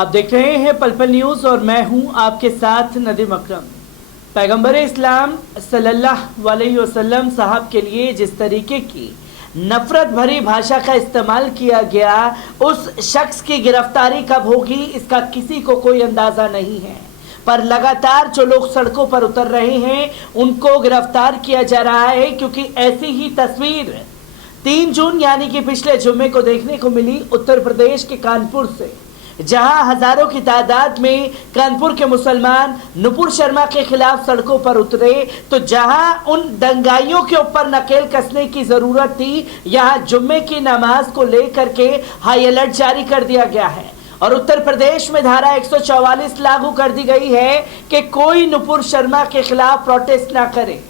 आप देख रहे हैं पल पल न्यूज़ और मैं हूं आपके साथ नदीम अकरम। पैगंबर इस्लाम सल्लल्लाहु अलैहि वसल्लम साहब के लिए जिस तरीके की नफरत भरी भाषा का इस्तेमाल किया गया, उस शख्स की गिरफ्तारी कब होगी इसका किसी को कोई अंदाज़ा नहीं है। पर लगातार जो लोग सड़कों पर उतर रहे हैं उनको गिरफ्तार किया जा रहा है, क्योंकि ऐसी ही तस्वीर 3 जून यानी कि पिछले जुम्मे को देखने को मिली उत्तर प्रदेश के कानपुर से, जहां हजारों की तादाद में कानपुर के मुसलमान नुपुर शर्मा के खिलाफ सड़कों पर उतरे। तो जहां उन दंगाइयों के ऊपर नकेल कसने की जरूरत थी, यहां जुम्मे की नमाज को लेकर के हाई अलर्ट जारी कर दिया गया है और उत्तर प्रदेश में धारा 144 लागू कर दी गई है कि कोई नुपुर शर्मा के खिलाफ प्रोटेस्ट ना करे।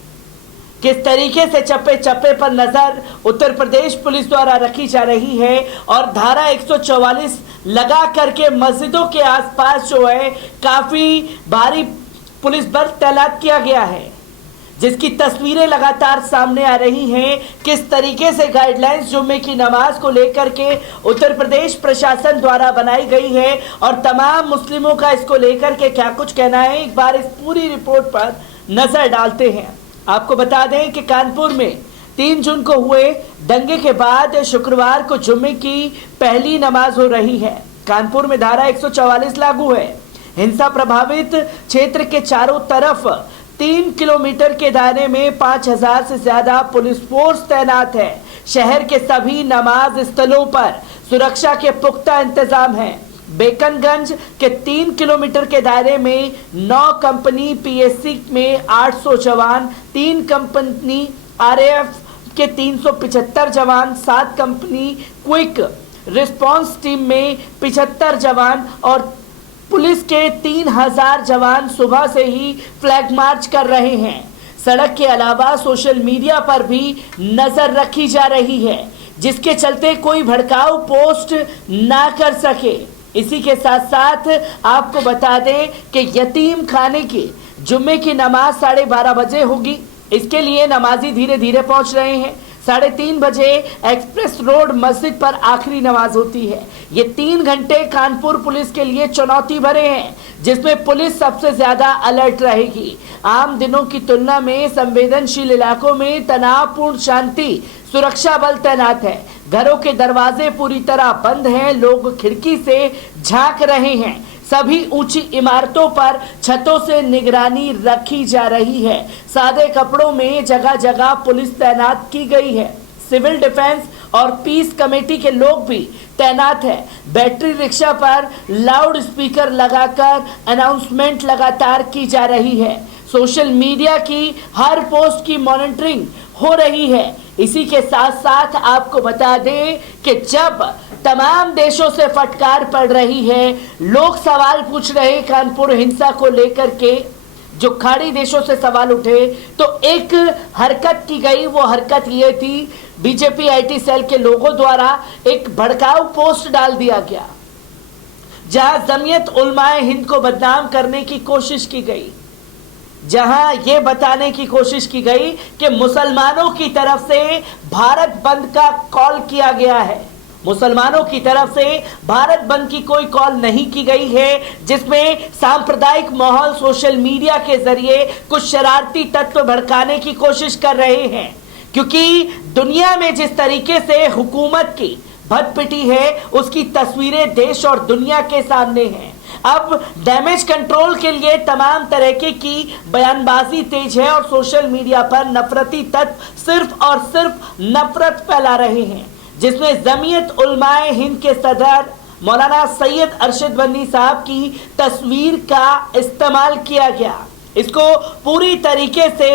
किस तरीके से चप्पे चप्पे पर नजर उत्तर प्रदेश पुलिस द्वारा रखी जा रही है और धारा 144 लगा करके मस्जिदों के आसपास जो है काफी भारी पुलिस बल तैनात किया गया है, जिसकी तस्वीरें लगातार सामने आ रही हैं। किस तरीके से गाइडलाइंस जुम्मे की नमाज को लेकर के उत्तर प्रदेश प्रशासन द्वारा बनाई गई है और तमाम मुस्लिमों का इसको लेकर के क्या कुछ कहना है, एक बार इस पूरी रिपोर्ट पर नजर डालते हैं। आपको बता दें कि कानपुर में 3 जून को हुए दंगे के बाद शुक्रवार को जुम्मे की पहली नमाज हो रही है। कानपुर में धारा 144 लागू है। हिंसा प्रभावित क्षेत्र के चारों तरफ 3 किलोमीटर के दायरे में 5000 से ज्यादा पुलिस फोर्स तैनात है। शहर के सभी नमाज स्थलों पर सुरक्षा के पुख्ता इंतजाम हैं। बेकनगंज के 3 किलोमीटर के दायरे में 9 कंपनी पीएससी में 800 जवान, 3 कंपनी आरएएफ के 375 जवान, 7 कंपनी क्विक रिस्पांस टीम में 75 जवान और पुलिस के 3000 जवान सुबह से ही फ्लैग मार्च कर रहे हैं। सड़क के अलावा सोशल मीडिया पर भी नजर रखी जा रही है, जिसके चलते कोई भड़काऊ पोस्ट ना कर सके। इसी के साथ साथ आपको बता दें कि यतीम खाने की जुम्मे की नमाज 12:30 बजे होगी। इसके लिए नमाजी धीरे धीरे पहुंच रहे हैं। 3:30 बजे एक्सप्रेस रोड मस्जिद पर आखिरी नमाज होती है। ये 3 घंटे कानपुर पुलिस के लिए चुनौती भरे हैं, जिसमें पुलिस सबसे ज्यादा अलर्ट रहेगी। आम दिनों की तुलना में संवेदनशील इलाकों में तनावपूर्ण शांति सुरक्षा बल तैनात है। घरों के दरवाजे पूरी तरह बंद हैं। लोग खिड़की से झांक रहे हैं। सभी ऊंची इमारतों पर छतों से निगरानी रखी जा रही है। सादे कपड़ों में जगह जगह पुलिस तैनात की गई है। सिविल डिफेंस और पीस कमेटी के लोग भी तैनात है। बैटरी रिक्शा पर लाउड स्पीकर लगाकर अनाउंसमेंट लगातार की जा रही है। सोशल मीडिया की हर पोस्ट की मॉनिटरिंग हो रही है। इसी के साथ साथ आपको बता दें कि जब तमाम देशों से फटकार पड़ रही है, लोग सवाल पूछ रहे कानपुर हिंसा को लेकर के, जो खाड़ी देशों से सवाल उठे, तो एक हरकत की गई। वो हरकत ये थी, बीजेपी आईटी सेल के लोगों द्वारा एक भड़काऊ पोस्ट डाल दिया गया, जहां जमीयत उलमाए हिंद को बदनाम करने की कोशिश की गई, जहां ये बताने की कोशिश की गई कि मुसलमानों की तरफ से भारत बंद का कॉल किया गया है। मुसलमानों की तरफ से भारत बंद की कोई कॉल नहीं की गई है, जिसमें सांप्रदायिक माहौल सोशल मीडिया के जरिए कुछ शरारती तत्व भड़काने की कोशिश कर रहे हैं। क्योंकि दुनिया में जिस तरीके से हुकूमत की भदपिटी है, उसकी तस्वीरें देश और दुनिया के सामने हैं। अब डैमेज कंट्रोल के लिए तमाम तरह की बयानबाजी तेज है और सोशल मीडिया पर नफरती तत्व सिर्फ और सिर्फ नफरत फैला रहे हैं, जिसमें जमीयत उलमाए हिंद के सदर मौलाना सैयद अरशद बंदी साहब की तस्वीर का इस्तेमाल किया गया। इसको पूरी तरीके से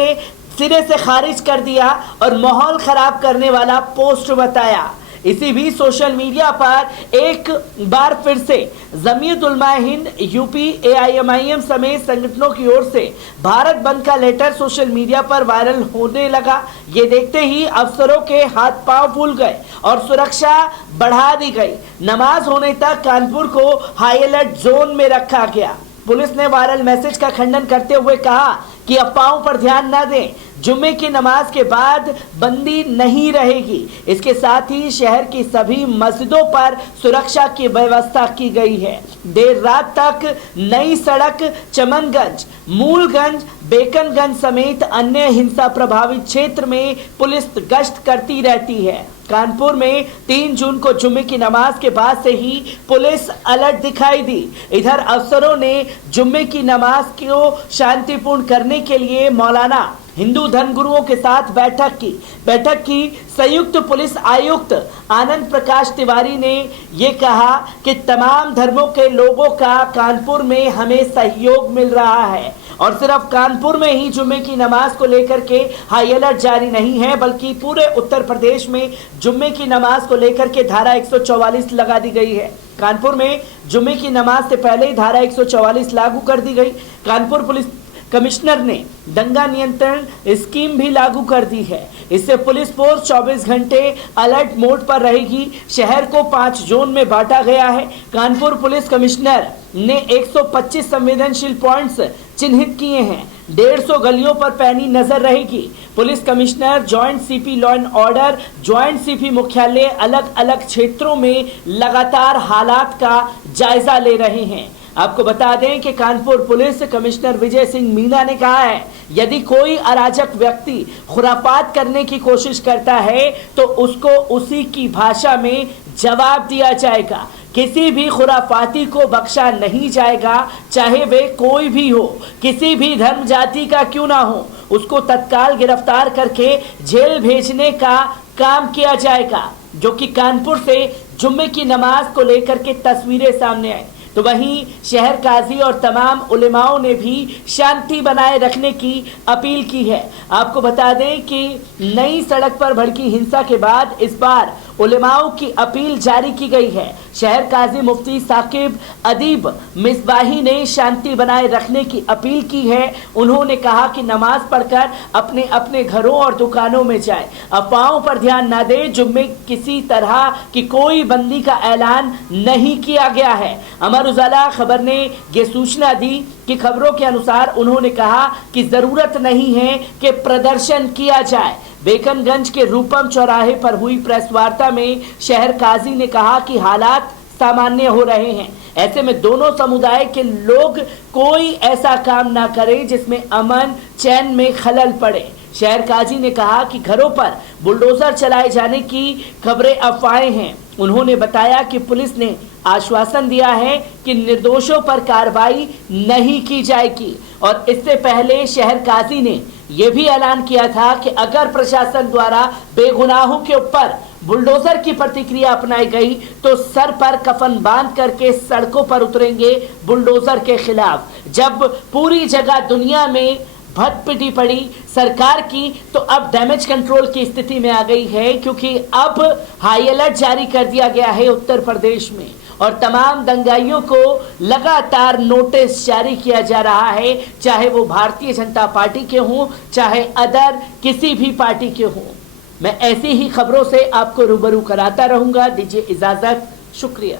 सिरे से खारिज कर दिया और माहौल खराब करने वाला पोस्ट बताया। इसी भी सोशल मीडिया पर एक बार फिर से जमीयत उलमाए हिंद, यूपी, एआईएमआईएम समेत संगठनों की ओर से भारत बंद का लेटर सोशल मीडिया पर वायरल होने लगा। ये देखते ही अफसरों के हाथ पांव फूल गए और सुरक्षा बढ़ा दी गई। नमाज होने तक कानपुर को हाई अलर्ट जोन में रखा गया। पुलिस ने वायरल मैसेज का खंडन करते हुए कहा कि अफवाहों पर ध्यान न दें। जुम्मे की नमाज के बाद बंदी नहीं रहेगी। इसके साथ ही शहर की सभी मस्जिदों पर सुरक्षा की व्यवस्था की गई है। देर रात तक नई सड़क, चमनगंज, मूलगंज, बेकनगंज समेत अन्य हिंसा प्रभावित क्षेत्र में पुलिस गश्त करती रहती है। कानपुर में 3 जून को जुम्मे की नमाज के बाद से ही पुलिस अलर्ट दिखाई दी। इधर अफसरों ने जुम्मे की नमाज को शांतिपूर्ण करने के लिए मौलाना हिंदू धर्मगुरुओं के साथ बैठक की संयुक्त पुलिस आयुक्त आनंद प्रकाश तिवारी ने ये कहा कि तमाम धर्मों के लोगों का कानपुर में हमें सहयोग मिल रहा है और सिर्फ कानपुर में ही जुम्मे की नमाज को लेकर के हाई अलर्ट जारी नहीं है, बल्कि पूरे उत्तर प्रदेश में जुम्मे की नमाज को लेकर के धारा 144 लगा दी गई है। कानपुर में जुम्मे की नमाज से पहले ही धारा 144 लागू कर दी गई। कानपुर पुलिस कमिश्नर ने दंगा नियंत्रण स्कीम भी लागू कर दी है। इससे पुलिस फोर्स 24 घंटे अलर्ट मोड पर रहेगी। शहर को 5 जोन में बांटा गया है। कानपुर पुलिस कमिश्नर ने 125 संवेदनशील पॉइंट्स चिन्हित किए हैं। 150 गलियों पर पैनी नजर रहेगी। Police commissioner, joint CP law and order, joint CP मुख्यालय अलग अलग क्षेत्रों में लगातार हालात का जायजा ले रहे हैं। आपको बता दें कि कानपुर पुलिस कमिश्नर विजय सिंह मीना ने कहा है, यदि कोई अराजक व्यक्ति खुराफात करने की कोशिश करता है तो उसको उसी की भाषा में जवाब दिया जाएगा। किसी भी खुराफाती को बख्शा नहीं जाएगा, चाहे वे कोई भी हो, किसी भी धर्म जाति का क्यों ना हो। उसको तत्काल गिरफ्तार करके जेल भेजने का काम किया जाएगा। जो कि कानपुर से जुम्मे की नमाज को लेकर के तस्वीरें सामने आई। तो वहीं शहर काजी और तमाम उलेमाओं ने भी शांति बनाए रखने की अपील की है। आपको बता दें कि नई सड़क पर भड़की हिंसा के बाद इस बार उलेमाओं की अपील जारी की गई है। शहर काजी मुफ्ती साकिब अदीब मिसबाही ने शांति बनाए रखने की अपील की है। उन्होंने कहा कि नमाज पढ़कर अपने अपने घरों और दुकानों में जाए, अफवाहों पर ध्यान न दे। जुम्मे किसी तरह की कोई बंदी का ऐलान नहीं किया गया है। अमर उजाला खबर ने ये सूचना दी कि खबरों के अनुसार उन्होंने कहा कि जरूरत नहीं है कि प्रदर्शन किया जाए। बेकनगंज के रूपम चौराहे पर हुई प्रेस वार्ता में शहर काजी ने कहा कि हालात सामान्य हो रहे हैं। ऐसे में दोनों समुदाय के लोग कोई ऐसा काम ना करें जिसमें अमन चैन में खलल पड़े। शहर काजी ने कहा कि घरों पर बुलडोजर चलाए जाने की खबरें अफवाहें हैं। उन्होंने बताया कि पुलिस ने आश्वासन दिया है कि निर्दोषों पर कार्रवाई नहीं की जाएगी। और इससे पहले शहर काजी ने यह भी ऐलान किया था कि अगर प्रशासन द्वारा बेगुनाहों के ऊपर बुलडोजर की प्रतिक्रिया अपनाई गई तो सर पर कफन बांध करके सड़कों पर उतरेंगे बुलडोजर के खिलाफ। जब पूरी जगह दुनिया में भटपिटी पड़ी सरकार की, तो अब डैमेज कंट्रोल की स्थिति में आ गई है, क्योंकि अब हाई अलर्ट जारी कर दिया गया है उत्तर प्रदेश में और तमाम दंगाइयों को लगातार नोटिस जारी किया जा रहा है, चाहे वो भारतीय जनता पार्टी के हों, चाहे अदर किसी भी पार्टी के हों। मैं ऐसी ही खबरों से आपको रूबरू कराता रहूंगा। दीजिए इजाजत, शुक्रिया।